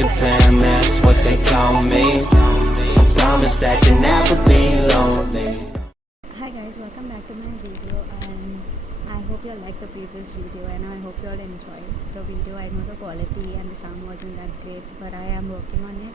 really plan, that's what they call me. I promise that you'll never be lonely. Hi guys, welcome back to my video, and I hope you all liked the previous video, and I hope you all enjoyed the video. I know the quality and the sound wasn't that great, but I am working on it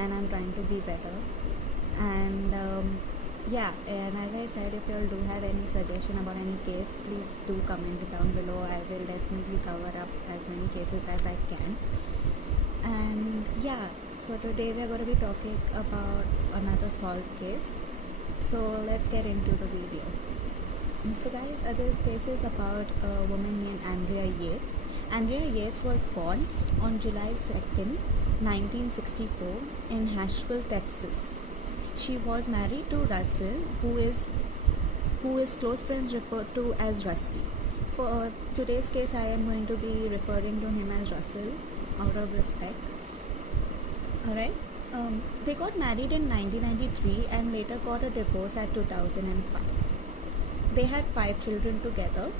and I'm trying to be better. And yeah, and as I said, if you all do have any suggestion about any case, please do comment it down below. I will definitely cover up as many cases as I can. And yeah, so today we are going to be talking about another solved case. So let's get into the video. So guys, this case is about a woman named Andrea Yates. Andrea Yates was born on July 2nd, 1964 in Nashville, Texas. She was married to Russell, who is close friends referred to as Rusty. For today's case, I am going to be referring to him as Russell out of respect. Alright. They got married in 1993 and later got a divorce at 2005. They had 5 children together.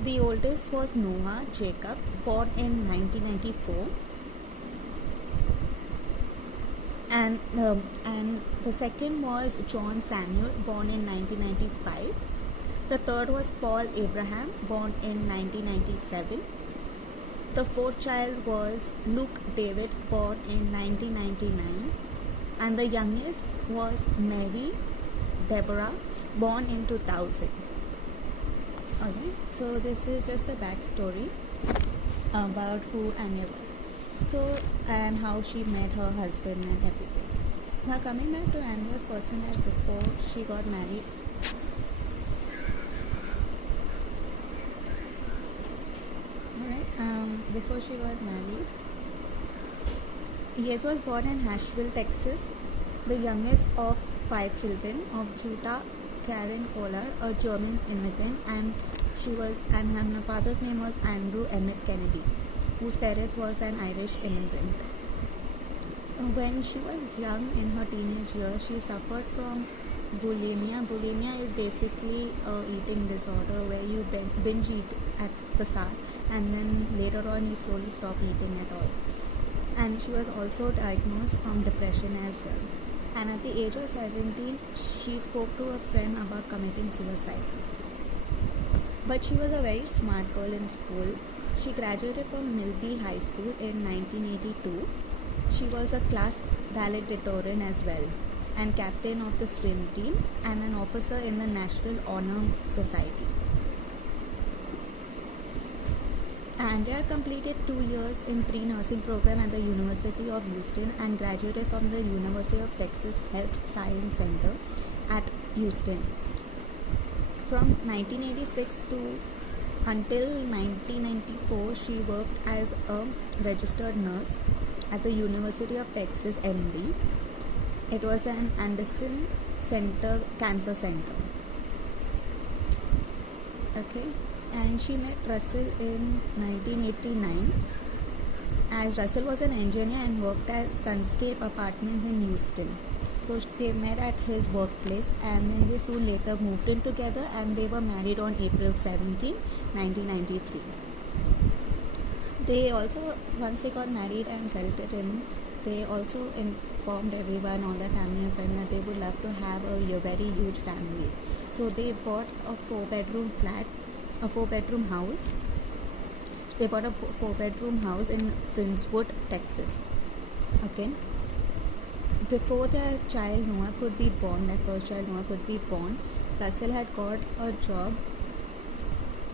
The oldest was Noah Jacob, born in 1994, and the second was John Samuel, born in 1995. The third was Paul Abraham, born in 1997. The fourth child was Luke David, born in 1999, and the youngest was Mary Deborah, born in 2000. Alright, so this is just a backstory about who Anya was. So, and how she met her husband and everything. Now coming back to Anya's personal life before she got married. Before she got married, Yates was born in Nashville, Texas, the youngest of 5 children of Jutta Karen Kohler, a German immigrant, and her father's name was Andrew Emmett Kennedy, whose parents was an Irish immigrant. When she was young, in her teenage years, she suffered from bulimia. Bulimia is basically a eating disorder where you binge eat at the start and then later on you slowly stop eating at all. And she was also diagnosed from depression as well. And at the age of 17, she spoke to a friend about committing suicide. But she was a very smart girl in school. She graduated from Milby High School in 1982. She was a class valedictorian as well, and captain of the swim team, and an officer in the National Honor Society. Andrea completed 2 years in pre-nursing program at the University of Houston and graduated from the University of Texas Health Science Center at Houston. From 1986 to until 1994, she worked as a registered nurse at the University of Texas MD. It was an Anderson Center Cancer Center. Okay, and she met Russell in 1989, as Russell was an engineer and worked at Sunscape Apartments in Houston. So they met at his workplace, and then they soon later moved in together, and they were married on April 17, 1993. They also, once they got married and settled in, they also informed everyone, all their family and friends, that they would love to have a very huge family. So they bought a 4-bedroom flat, a 4-bedroom house. They bought a 4-bedroom house in Friendswood, Texas. Okay. Before their child Noah could be born, their first child Noah could be born, Russell had got a job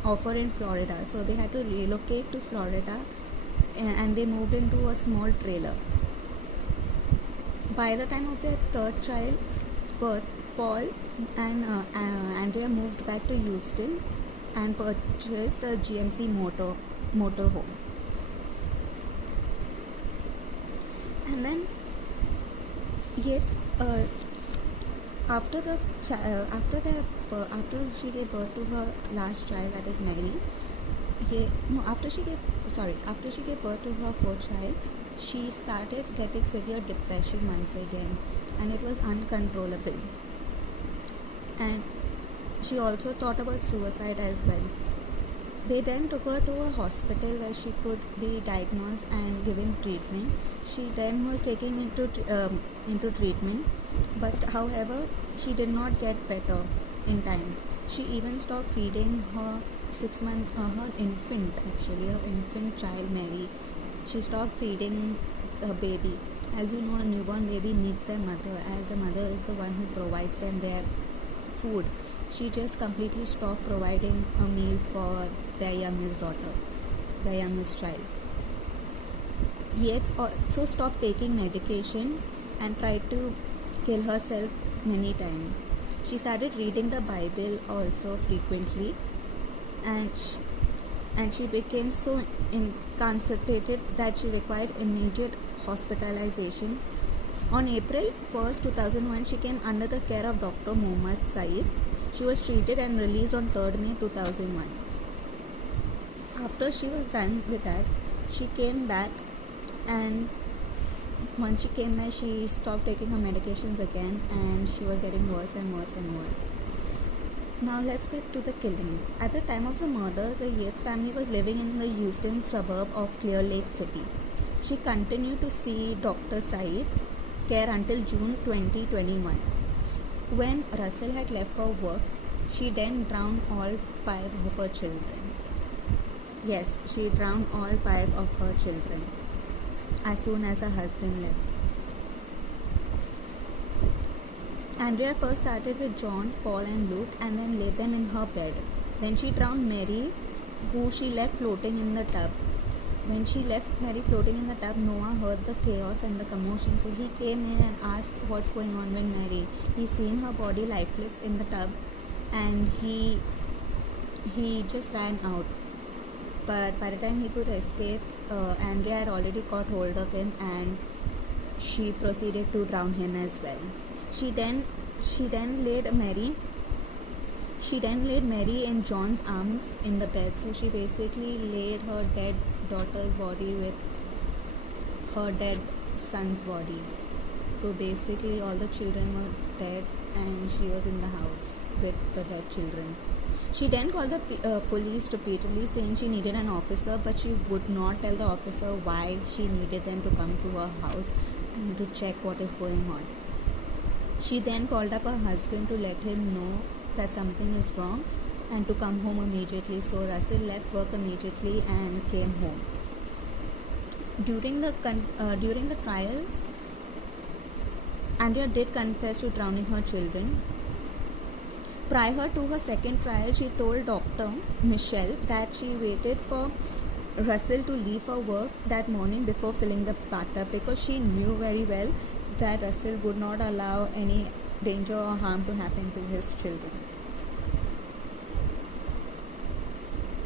offer in Florida. So they had to relocate to Florida, and they moved into a small trailer. By the time of their third child's birth, Paul and Andrea moved back to Houston and purchased a GMC motorhome. And then, yet after she gave birth to her last child, that is Mary. After she gave birth to her fourth child, she started getting severe depression once again, and it was uncontrollable. And she also thought about suicide as well. They then took her to a hospital where she could be diagnosed and given treatment. She then was taken into treatment, but however, she did not get better in time. She even stopped feeding her 6 month her infant child Mary. She stopped feeding the baby. As you know, a newborn baby needs their mother, as the mother is the one who provides them their food. She just completely stopped providing a meal for their youngest daughter, their youngest child. Yates also stopped taking medication and tried to kill herself many times. She started reading the Bible also frequently, and she became so inconstipated that she required immediate hospitalization. On April 1st, 2001, she came under the care of Dr. Mohammad Saeed. She was treated and released on 3rd May 2001. After she was done with that, she came back, and once she came back, she stopped taking her medications again, and she was getting worse and worse and worse. Now let's get to the killings. At the time of the murder, the Yates family was living in the Houston suburb of Clear Lake City. She continued to see Dr. Saeed care until June 2021. When Russell had left for work, she then drowned all 5 of her children. Yes, she drowned all 5 of her children as soon as her husband left. Andrea first started with John, Paul and Luke and then laid them in her bed. Then she drowned Mary, who she left floating in the tub. When she left Mary floating in the tub, Noah heard the chaos and the commotion, so he came in and asked what's going on with Mary. He seen her body lifeless in the tub, and he just ran out. But by the time he could escape, Andrea had already got hold of him, and she proceeded to drown him as well. She then laid Mary in John's arms in the bed. So she basically laid her dead daughter's body with her dead son's body. So basically all the children were dead, and she was in the house with the dead children. She then called the police repeatedly, saying she needed an officer, but she would not tell the officer why she needed them to come to her house and to check what is going on. She then called up her husband to let him know that something is wrong and to come home immediately. So Russell left work immediately and came home. During the trials, Andrea did confess to drowning her children. Prior to her second trial, she told Dr. Michelle that she waited for Russell to leave for work that morning before filling the bathtub, because she knew very well that Russell would not allow any danger or harm to happen to his children.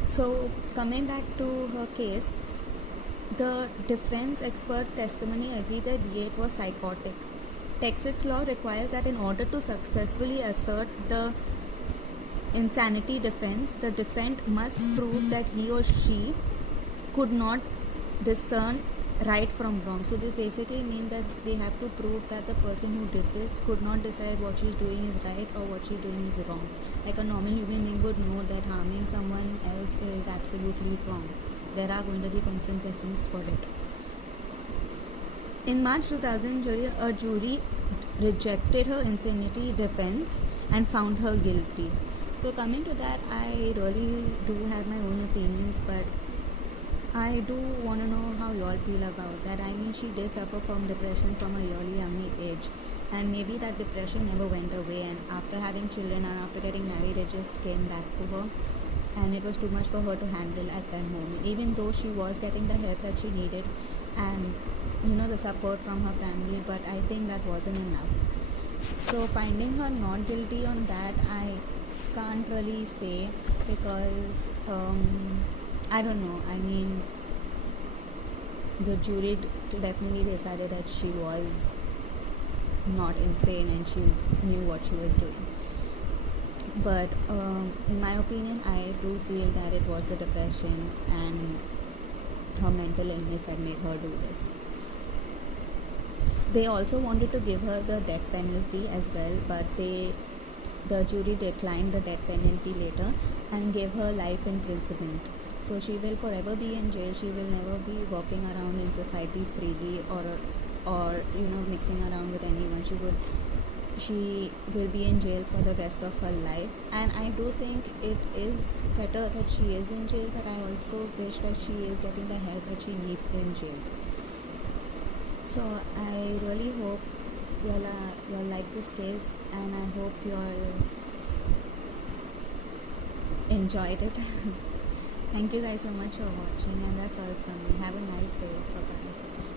So coming back to her case, the defense expert testimony agreed that Yates was psychotic. Texas law requires that in order to successfully assert the insanity defense, the defendant must prove that he or she could not discern right from wrong. So this basically means that they have to prove that the person who did this could not decide what she's doing is right or what she's doing is wrong. Like a normal human being would know that harming someone else is absolutely wrong. There are going to be consequences for it. In March 2000, a jury rejected her insanity defense and found her guilty. So coming to that, I really do have my own opinions, but I do want to know how you all feel about that. I mean, she did suffer from depression from a really young age, and maybe that depression never went away, and after having children and after getting married, it just came back to her, and it was too much for her to handle at that moment, even though she was getting the help that she needed and the support from her family, but I think that wasn't enough. So finding her not guilty on that, I can't really say, because I don't know. I mean, the jury definitely decided that she was not insane and she knew what she was doing. But in my opinion, I do feel that it was the depression and her mental illness that made her do this. They also wanted to give her the death penalty as well, but they the jury declined the death penalty later and gave her life imprisonment. So she will forever be in jail. She will never be walking around in society freely or mixing around with anyone. She will be in jail for the rest of her life, and I do think it is better that she is in jail, but I also wish that she is getting the help that she needs in jail. So I really hope you'll like this case, and I hope you'll enjoyed it. Thank you guys so much for watching, and that's all from me. Have a nice day. Bye bye.